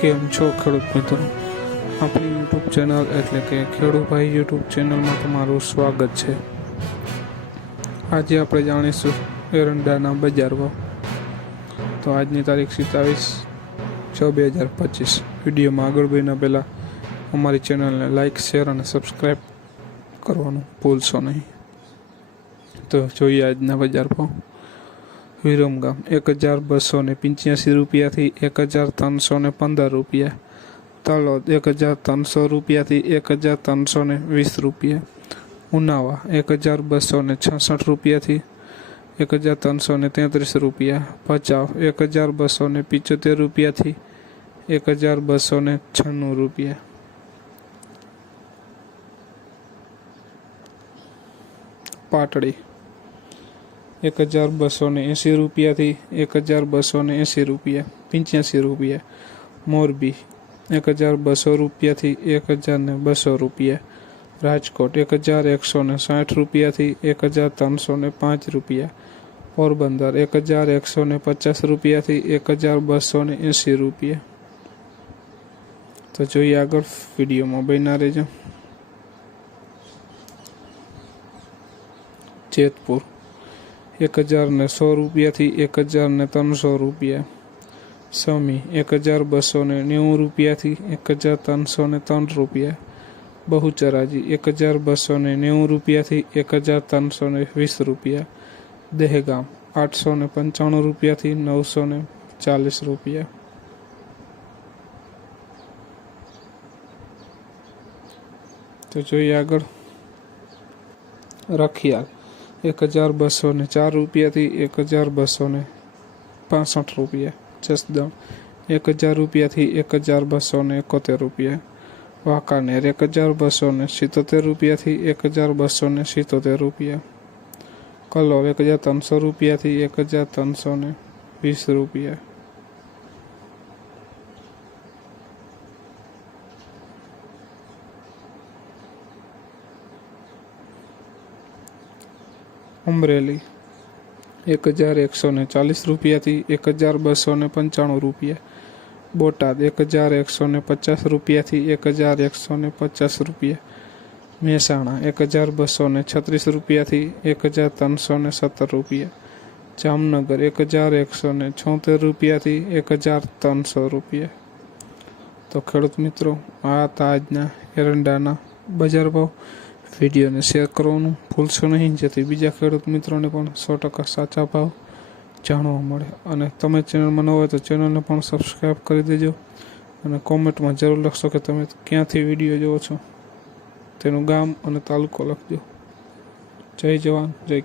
કેમ છો ખેડૂત મિત્રો? આપણી યુટ્યુબ ચેનલ એટલે કે ખેડૂભાઈ યુટ્યુબ ચેનલમાં તમારું સ્વાગત છે. આજે આપણે જાણીશું એરંડાના બજાર ભાવ. તો આજની તારીખ સત્તાવીસ છ બે હજાર પચીસ. વિડીયોમાં આગળ વધીને પહેલાં અમારી ચેનલને લાઇક શેર અને સબસ્ક્રાઈબ કરવાનું ભૂલશો નહીં. તો જોઈએ આજના બજાર ભાવ. વિરમગામ, એક હજાર બસો ને પંચ્યાસી રૂપિયાથી એક હજાર ત્રણસો ને પંદર રૂપિયા. તલોદ, એક હજાર ત્રણસો રૂપિયાથી એક હજાર ત્રણસો ને વીસ રૂપિયા. ઉનાવા, એક હજાર બસો ને છસઠ રૂપિયાથી એક હજાર ત્રણસો ને તેત્રીસ રૂપિયા. ભચાઉ, એક હજાર બસો ને પિચોતેર રૂપિયાથી એક હજાર બસો ને છન્નું રૂપિયા. પાટડી એક હજાર બસો ને એંસી રૂપિયાથી એક હજાર બસો ને એંસી રૂપિયા, પંચ્યાસી રૂપિયા, મોરબી, એક હજાર બસો રૂપિયાથી એક હજાર ને બસો રૂપિયા, રાજકોટ, એક હજાર એકસો ને સાઠ રૂપિયાથી એક હજાર ત્રણસો ને પાંચ રૂપિયા, પોરબંદર, એક હજાર એકસો ને પચાસ રૂપિયાથી એક હજાર બસો ને એંસી રૂપિયા. તો જોઈએ આગળ વિડીયોમાં બન્યા રહેજો. જેતપુર. એક હજાર ને સો રૂપિયાથી એક હજાર ને ત્રણસો રૂપિયા. સમી એક હજાર બસો ને નેવું રૂપિયાથી એક હજાર ત્રણસો ને ત્રણ રૂપિયા. બહુચરાજી એક હજાર બસો ને નેવું રૂપિયાથી એક હજાર ત્રણસો ને વીસ રૂપિયા. દહેગામ આઠસો ને પંચાણું રૂપિયાથી નવસો ને ચાલીસ રૂપિયા. તો જોઈએ આગળ. રખિયાલ એક હજાર બસો ને ચાર રૂપિયાથી એક હજાર બસો ને પાસઠ રૂપિયા. જસદણ એક હજાર રૂપિયાથી એક હજાર બસો ને એકોતેર રૂપિયા. વાંકાનેર એક હજાર બસો ને સિત્તોતેર રૂપિયાથી એક હજાર બસો ને સિત્તોતેર રૂપિયા. કલોલ એક હજાર ત્રણસો રૂપિયાથી એક હજાર ત્રણસો ને વીસ રૂપિયા. અમરેલી. એક હજાર એકસો ને ચાલીસ રૂપિયાથી એક હજાર બસો ને પંચાણું રૂપિયા. બોટાદ, એક હજાર એકસો ને પચાસ રૂપિયાથી એક હજાર એકસો ને પચાસ રૂપિયા. મહેસાણા, એક હજાર બસો ને છત્રીસ રૂપિયાથી એક હજાર ત્રણસો ને સત્તર રૂપિયા. જામનગર, એક હજાર એકસો ને છોતેર રૂપિયાથી એક હજાર ત્રણસો રૂપિયા. તો ખેડૂત મિત્રો, આ હતા આજના એરંડાના બજાર ભાવ. વિડીયોને શેર કરવાનું ભૂલશો નહીં. જેથી બીજા ખેડૂત મિત્રોને પણ સો ટકા સાચા ભાવ જાણવા મળે. અને તમે ચેનલમાં ન હોય તો ચેનલને પણ સબસ્ક્રાઈબ કરી દેજો. અને કોમેન્ટમાં જરૂર લખશો કે તમે ક્યાંથી વીડિયો જોવો છો. તેનું ગામ અને તાલુકો લખજો. જય જવાન. જય